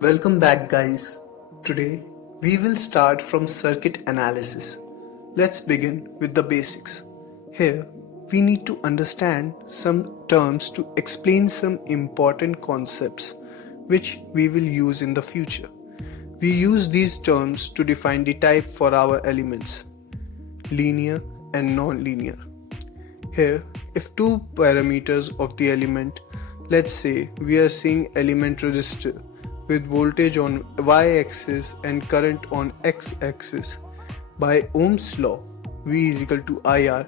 Welcome back guys. Today we will start from circuit analysis. Let's begin with the basics. Here we need to understand some terms to explain some important concepts which we will use in the future. We use these terms to define the type for our elements, linear and non-linear. Here, if two parameters of the element, let's say we are seeing element resistor with voltage on y-axis and current on x-axis. By Ohm's law, V is equal to IR,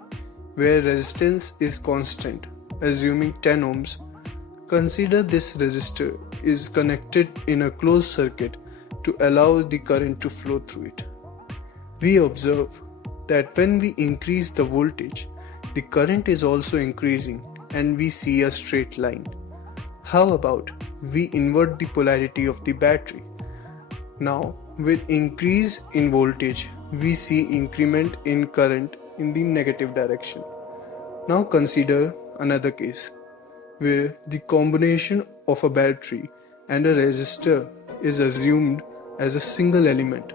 where resistance is constant, assuming 10 ohms. Consider this resistor is connected in a closed circuit to allow the current to flow through it. We observe that when we increase the voltage, the current is also increasing and we see a straight line. How about we invert the polarity of the battery? Now, with increase in voltage, we see increment in current in the negative direction. Now consider another case where the combination of a battery and a resistor is assumed as a single element.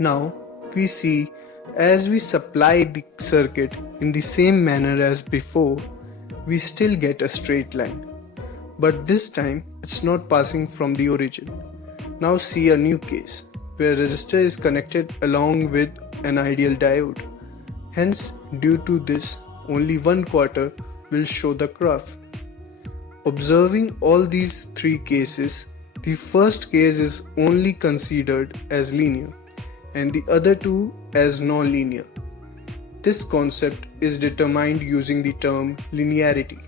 Now we see as we supply the circuit in the same manner as before, we still get a straight line. But this time it's not passing from the origin. Now see a new case where resistor is connected along with an ideal diode. Hence, due to this, only one quarter will show the graph. Observing all these three cases, the first case is only considered as linear and the other two as non-linear. This concept is determined using the term linearity.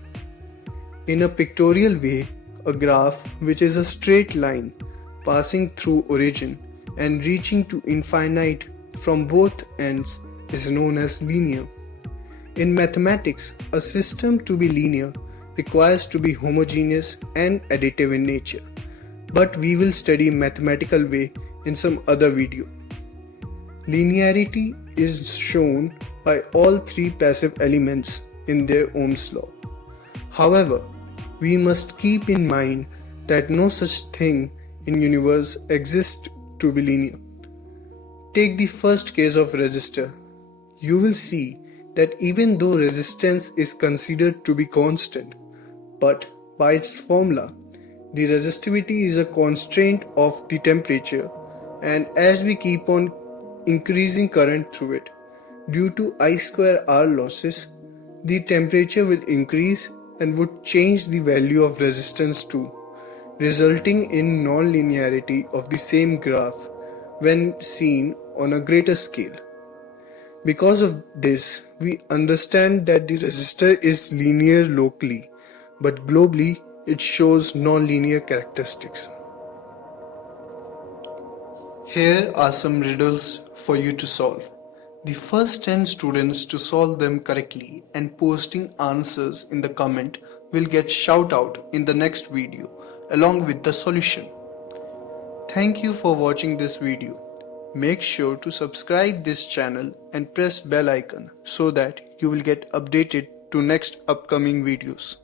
In a pictorial way, a graph which is a straight line passing through origin and reaching to infinite from both ends is known as linear. In mathematics, a system to be linear requires to be homogeneous and additive in nature, but we will study mathematical way in some other video. Linearity is shown by all three passive elements in their Ohm's law. However, we must keep in mind that no such thing in universe exists to be linear. Take the first case of resistor. You will see that even though resistance is considered to be constant, but by its formula, the resistivity is a constraint of the temperature, and as we keep on increasing current through it, due to I²R losses, the temperature will increase and would change the value of resistance too, resulting in non-linearity of the same graph when seen on a greater scale. Because of this, we understand that the resistor is linear locally, but globally it shows non-linear characteristics. Here are some riddles for you to solve. The first 10 students to solve them correctly and posting answers in the comment will get shout out in the next video along with the solution. Thank you for watching this video. Make sure to subscribe this channel and press bell icon so that you will get updated to next upcoming videos.